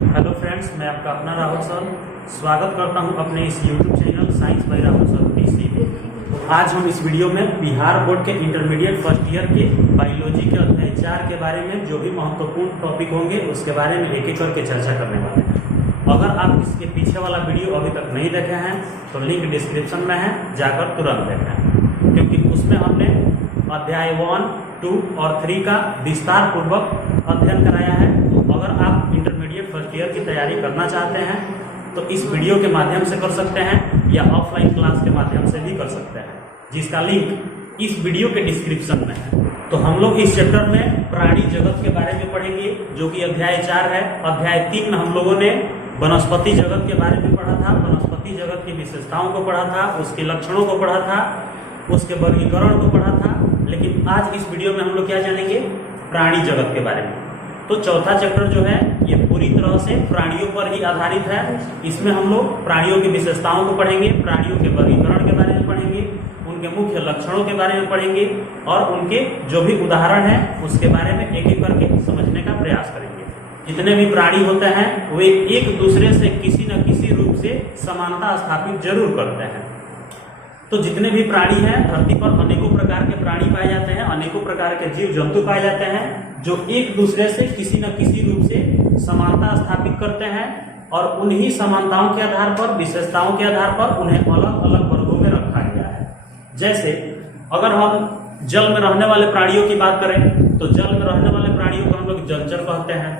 Hello friends, मैं आपका अपना राहुल सर स्वागत करता हूं अपने इस YouTube channel science by Rahul sir PC में। तो आज हम इस वीडियो में बिहार बोर्ड के इंटरमीडिएट फर्स्ट ईयर के बायोलॉजी के अध्याय 4 के बारे में जो भी महत्वपूर्ण टॉपिक होंगे उसके बारे में एक एक करके चर्चा करने वाले हैं। अगर आप इसके पीछे वाला वीडियो अभी तक नहीं देखे हैं तो लिंक डिस्क्रिप्शन में है, जाकर तुरंत देखें, क्योंकि उसमें हमने अध्याय 1, 2 और 3 का विस्तार पूर्वक अध्ययन कराया है। तो अगर आप इंटरमीडिएट फर्स्ट ईयर की तैयारी करना चाहते हैं तो इस वीडियो के माध्यम से कर सकते हैं या ऑफलाइन क्लास के माध्यम से भी कर सकते हैं, जिसका लिंक इस वीडियो के डिस्क्रिप्शन में है। तो हम लोग इस चैप्टर में प्राणी जगत के बारे में पढ़ेंगे, जो कि अध्याय 4 है। अध्याय 3 में हम लोगों ने वनस्पति जगत के बारे में पढ़ा था, वनस्पति जगत की विशेषताओं को पढ़ा था, उसके लक्षणों को पढ़ा था, उसके वर्गीकरण को पढ़ा था। लेकिन आज इस वीडियो में हम लोग क्या जानेंगे? प्राणी जगत के बारे में। तो चौथा चैप्टर जो है ये पूरी तरह से प्राणियों पर ही आधारित है। इसमें हम लोग प्राणियों की विशेषताओं को पढ़ेंगे, प्राणियों के वर्गीकरण के बारे में पढ़ेंगे, उनके मुख्य लक्षणों के बारे में पढ़ेंगे और उनके जो भी उदाहरण है उसके बारे में एक एक करके समझने का प्रयास करेंगे। जितने भी प्राणी होते हैं वे एक दूसरे से किसी न किसी रूप से समानता स्थापित जरूर करते हैं। तो जितने भी प्राणी हैं धरती पर अनेकों प्रकार के प्राणी पाए जाते हैं, अनेकों प्रकार के जीव जंतु पाए जाते हैं जो एक दूसरे से किसी न किसी रूप से समानता स्थापित करते हैं और उन्हीं समानताओं के आधार पर, विशेषताओं के आधार पर उन्हें अलग अलग वर्गों में रखा गया है। जैसे अगर हम जल में रहने वाले प्राणियों की बात करें तो जल में रहने वाले प्राणियों को हम लोग जलचर कहते हैं।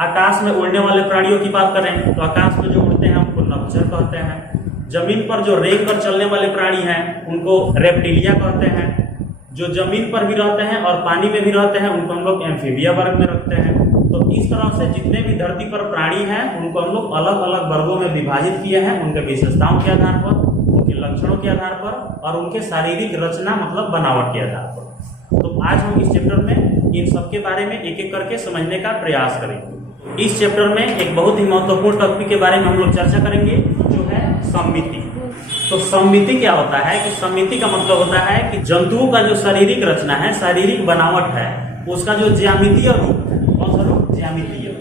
आकाश में उड़ने वाले प्राणियों की बात करें तो आकाश में जो उड़ते हैं उनको नभचर कहते हैं। जमीन पर जो रेंग कर चलने वाले प्राणी हैं उनको रेप्टिलिया कहते हैं। जो जमीन पर भी रहते हैं और पानी में भी रहते हैं उनको हम लोग एम्फीबिया वर्ग में रखते हैं। तो इस तरह से जितने भी धरती पर प्राणी हैं उनको हम लोग अलग अलग वर्गों में विभाजित किए हैं, उनके विशेषताओं के आधार पर, उनके लक्षणों के आधार पर और उनके शारीरिक रचना मतलब बनावट के आधार पर। तो आज हम इस चैप्टर में इन सबके बारे में एक एक करके समझने का प्रयास करेंगे। इस चैप्टर में एक बहुत ही महत्वपूर्ण टॉपिक के बारे में हम लोग चर्चा करेंगे, जो है सममिति। तो सममिति क्या होता है कि सममिति का मतलब होता है कि जंतुओं का जो शारीरिक रचना है, शारीरिक बनावट है, उसका जो ज्यामितीय रूप है। कौन सा रूप? ज्यामितीय।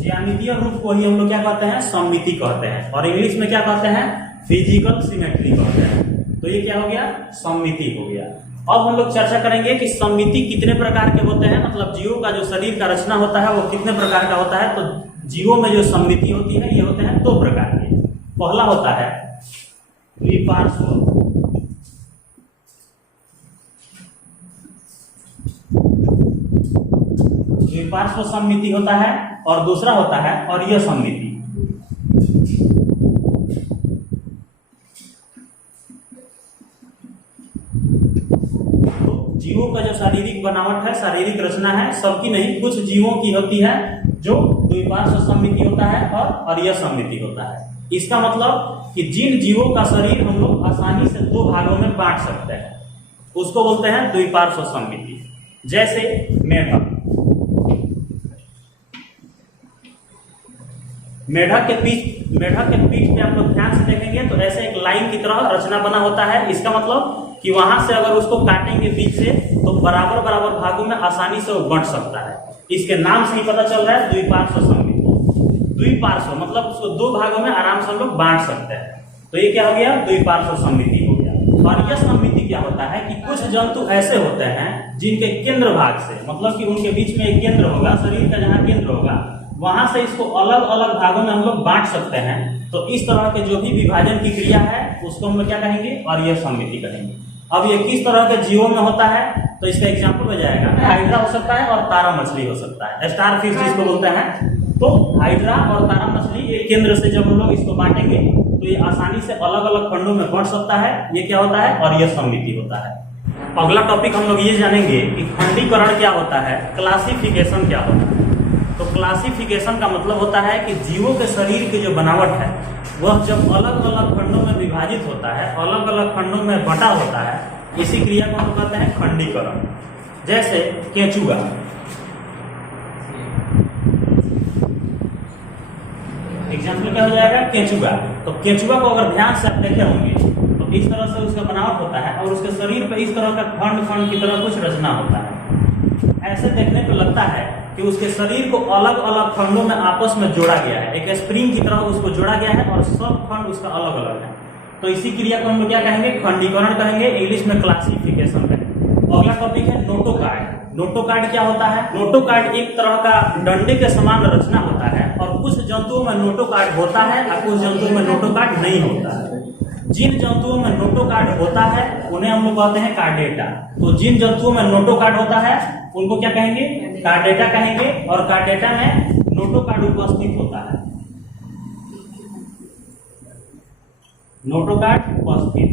ज्यामितीय रूप को ही हम लोग क्या कहते हैं? सममिति कहते हैं। और इंग्लिश में क्या कहते हैं? फिजिकल सिमेट्री कहते हैं। तो ये क्या हो गया? सममिति हो गया। अब हम लोग चर्चा करेंगे कि सममिति कितने प्रकार के होते हैं, मतलब जीवों का जो शरीर का रचना होता है वो कितने प्रकार का होता है। तो जीवों में जो सममिति होती है ये होते हैं 2 प्रकार के। पहला होता है द्विपार्श्व, द्विपार्श्व सममिति होता है और दूसरा होता है अरीय सममिति। जीवों का जो शारीरिक बनावट है, शारीरिक रचना है, सबकी नहीं, कुछ जीवों की होती है जो द्विपार्श्व सममिति होता है और अरीय सममिति होता है। इसका मतलब कि जिन जीवों का शरीर हम लोग आसानी से 2 भागों में बांट सकते हैं उसको बोलते हैं द्विपार्श्व सममिति। जैसे मेढक, मेढक के पीठ पे आप लोग ध्यान से देखेंगे तो ऐसे एक लाइन की तरह रचना बना होता है। इसका मतलब कि वहां से अगर उसको काटेंगे बीच से तो बराबर बराबर भागों में आसानी से वो बंट सकता है। इसके नाम से ही पता चल रहा है द्विपार्श्व सममिति। द्विपार्श्व मतलब उसको 2 भागों में आराम से हम लोग बांट सकते हैं। तो ये क्या हो गया? द्विपार्श्व सममिति हो गया। और यह सममिति क्या होता है कि कुछ जंतु ऐसे होते हैं जिनके केंद्र भाग से, मतलब कि उनके बीच में एक केंद्र होगा, शरीर का जहाँ केंद्र होगा वहां से इसको अलग अलग भागों में हम लोग बांट सकते हैं। तो इस तरह के जो भी विभाजन की क्रिया है उसको हम लोग क्या कहेंगे? अरीय सममिति कहेंगे। अब ये किस तरह के जीवों में होता है तो इसका एग्जाम्पल हो जाएगा, हाइड्रा हो सकता है और तारा मछली हो सकता है, स्टार फिश जिसको बोलते हैं। तो हाइड्रा और तारा मछली एक केंद्र से जब हम लोग इसको बांटेंगे तो ये आसानी से अलग अलग खंडों में बढ़ सकता है। ये क्या होता है? अरीय सममिति होता है। अगला टॉपिक हम लोग ये जानेंगे कि खंडीकरण क्या होता है, क्लासिफिकेशन क्या होता है। तो क्लासिफिकेशन का मतलब होता है कि जीवों के शरीर की जो बनावट है वह जब अलग अलग खंडों में विभाजित होता है, अलग अलग खंडों में बटा होता है, इसी क्रिया को हम कहते हैं खंडीकरण। जैसे केंचुआ, एग्जाम्पल क्या हो जाएगा? केंचुआ। तो केंचुआ को अगर ध्यान से आप देखे होंगे तो इस तरह से उसका बनावट होता है और उसके शरीर पे इस तरह का खंड खंड की तरह कुछ रचना होता है। ऐसे देखने को लगता है कि उसके शरीर को अलग अलग खंडों में आपस में जोड़ा गया है, एक स्प्रिंग की तरह उसको जोड़ा गया है और सब खंड उसका अलग अलग है। तो इसी क्रिया को हम लोग क्या कहेंगे, खंडीकरण कहेंगे, इंग्लिश में क्लासिफिकेशन कहेंगे। अगला टॉपिक है नोटोकार्ड। नोटोकार्ड क्या होता है? नोटोकार्ड एक तरह का डंडे के समान रचना होता है और कुछ जंतुओं में नोटोकार्ड होता है और कुछ जंतुओं में नोटोकार्ड नहीं होता है। जिन जंतुओं में नोटोकार्ड होता है उन्हें हम लोग कहते हैं कार्डेटा। तो जिन जंतुओं में नोटोकार्ड होता है उनको क्या कहेंगे, कार्डेटा कहेंगे, और कार्डेटा में नोटोकार्ड उपस्थित होता है, नोटोकार्ड उपस्थित।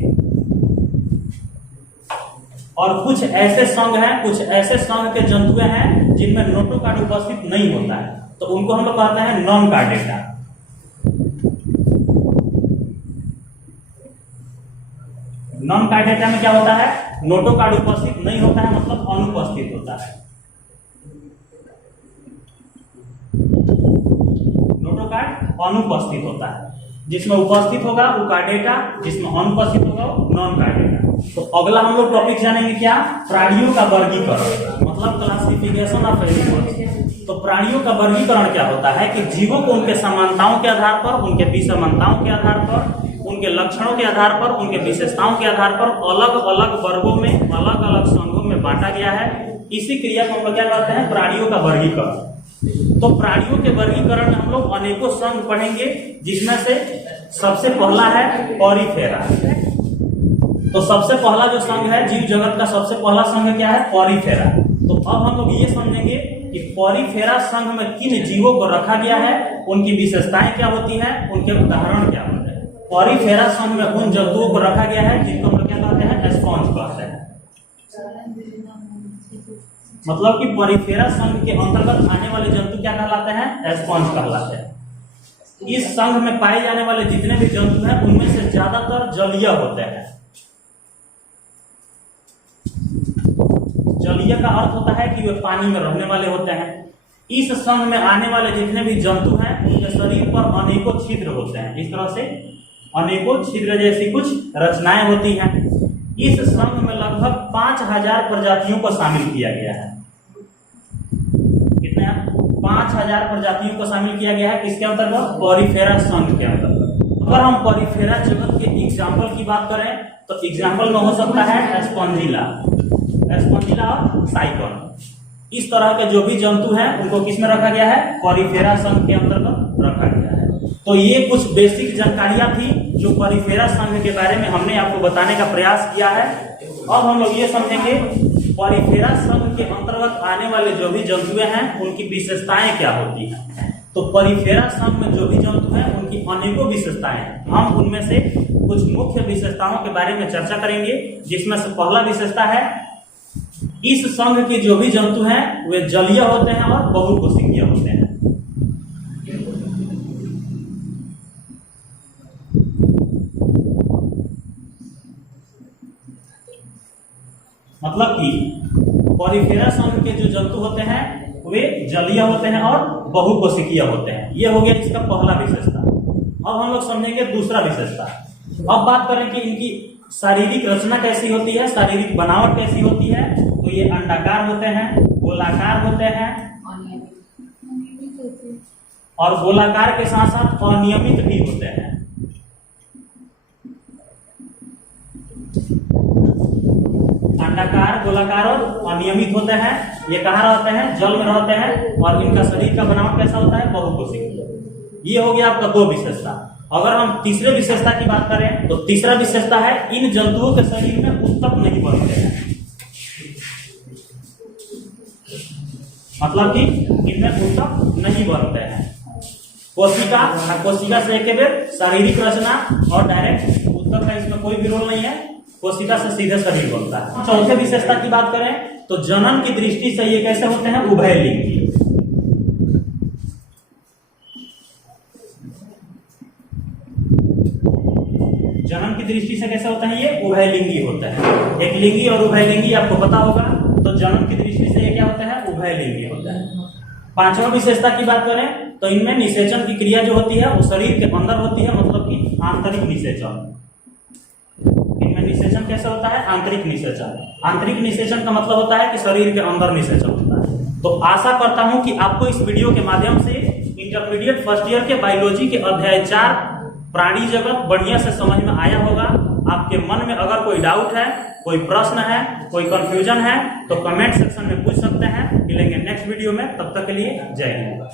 और कुछ ऐसे संघ हैं, कुछ ऐसे संघ के जंतुएं हैं जिनमें नोटोकार्ड उपस्थित नहीं होता है, तो उनको हम लोग कहते हैं नॉन कार्डेटा। नॉन कार्डेटा में क्या होता है, नोटोकार्ड उपस्थित नहीं होता है, मतलब अनुपस्थित होता है। नोटोकार्ड अनुपस्थित होता है, जिसमें उपस्थित होगा वो कार्डेटा, जिसमें अनुपस्थित होगा वो नॉन कार्डेटा। तो अगला हम लोग टॉपिक जानेंगे क्या, प्राणियों का वर्गीकरण, मतलब क्लासिफिकेशन ऑफ एनिमल्स। तो प्राणियों का वर्गीकरण क्या होता है कि जीवों को उनके समानताओं के आधार पर, उनके विषमताओं के आधार पर, उनके लक्षणों के आधार पर, उनके विशेषताओं के आधार पर अलग अलग वर्गों में, अलग अलग संघों में बांटा गया है। इसी क्रिया को हम लोग क्या कहते हैं, प्राणियों का वर्गीकरण। तो प्राणियों के वर्गीकरण में हम लोग अनेकों संघ पढ़ेंगे, जिसमें से सबसे पहला है पॉरीफेरा। तो सबसे पहला जो संघ है जीव जगत का, सबसे पहला संघ क्या है, पॉरीफेरा। तो अब हम लोग ये समझेंगे कि पॉरीफेरा संघ में किन जीवों को रखा गया है, उनकी विशेषताएं क्या होती हैं, उनके उदाहरण क्या होते हैं। पॉरीफेरा संघ में उन जंतुओं को रखा गया है जिनको हम लोग क्या कहते हैं, स्पॉन्ज कहते हैं। मतलब कि पॉरीफेरा संघ के अंतर्गत आने वाले जंतु क्या कहलाते हैं, स्पॉन्ज कहलाते हैं। इस संघ में पाए जाने वाले जितने भी जंतु हैं उनमें से ज्यादातर जलीय होते हैं। जलीय का अर्थ होता है कि वे पानी में रहने वाले होते हैं। इस संघ में आने वाले जितने भी जंतु हैं उनके शरीर पर अनेकों छिद्र होते हैं, इस तरह से अनेकों छिद्र जैसी कुछ रचनाएं होती हैं। इस संघ में लगभग 5000 प्रजातियों को शामिल किया गया है। कितने? 5000 प्रजातियों को शामिल किया गया है किसके अंतर्गत, पॉरीफेरा संघ के अंतर्गत। अगर हम पॉरीफेरा जगत के एग्जाम्पल की बात करें तो एग्जाम्पल में हो सकता है स्पॉन्जिला और साइकन। इस तरह के जो भी जंतु हैं उनको किसमें रखा गया है, पॉरीफेरा संघ के अंतर्गत रखा गया है। तो ये कुछ बेसिक जानकारियां थी जो पॉरीफेरा संघ के बारे में हमने आपको बताने का प्रयास किया है। अब हम लोग ये समझेंगे पॉरीफेरा संघ के अंतर्गत आने वाले जो भी जंतुएं हैं उनकी विशेषताएं क्या होती हैं। तो पॉरीफेरा संघ में जो भी जंतु हैं उनकी अनेकों विशेषताएं हैं। हम उनमें से कुछ मुख्य विशेषताओं के बारे में चर्चा करेंगे, जिसमें से पहला विशेषता है, इस संघ के जो भी जंतु हैं वे जलीय होते हैं और बहुकोशिकीय होते हैं। मतलब कि पॉरीफेरा संघ के जो जंतु होते हैं वे जलीय होते हैं और बहुकोशिकीय होते हैं। यह हो गया इसका पहला विशेषता। अब हम लोग समझेंगे दूसरा विशेषता। अब बात करें कि इनकी शारीरिक रचना कैसी होती है, शारीरिक बनावट कैसी होती है। तो ये अंडाकार होते हैं, गोलाकार होते हैं, और गोलाकार के साथ साथ अनियमित भी होते हैं। अंडाकार, गोलाकार और अनियमित होते हैं। ये कहाँ रहते हैं, जल में रहते हैं। और इनका शरीर का बनावट कैसा होता है, बहुकोशिकीय। ये हो गया आपका दो विशेषता। अगर हम तीसरे विशेषता की बात करें तो तीसरा विशेषता है, इन जंतुओं के शरीर में ऊतक नहीं बनते हैं। मतलब कि इनमें ऊतक नहीं बनते हैं। कोशिका से एक बेर शारीरिक रचना और डायरेक्ट ऊतक का इसमें कोई भी रोल नहीं है। कोशिका से सीधे शरीर बनता है। चौथे विशेषता की बात करें तो जनन की दृष्टि से ये कैसे होते हैं, उभयलिंगी। जनन की दृष्टि से कैसे होते हैं, ये उभयलिंगी होते हैं। एक लिंगी और उभयलिंगी आपको पता होगा। तो जनन की दृष्टि से ये क्या होता है, उभयलिंगी होता है। पांचवा विशेषता की बात करें तो इनमें निषेचन की क्रिया जो होती है वो शरीर के अंदर होती है, मतलब कि आंतरिक निषेचन। इनमें निषेचन कैसे होता है? आंतरिक निषेचन। आंतरिक निषेचन का मतलब होता है कि शरीर के अंदर निषेचन होता है। तो आशा करता हूं कि आपको इस वीडियो के माध्यम से इंटरमीडिएट फर्स्ट ईयर के बायोलॉजी के अध्याय 4 प्राणी जगत बढ़िया से समझ में आया होगा। आपके मन में अगर कोई डाउट है, कोई प्रश्न है, कोई कंफ्यूजन है तो कमेंट सेक्शन में पूछ सकते हैं। मिलेंगे नेक्स्ट वीडियो में, तब तक के लिए जय हिंद।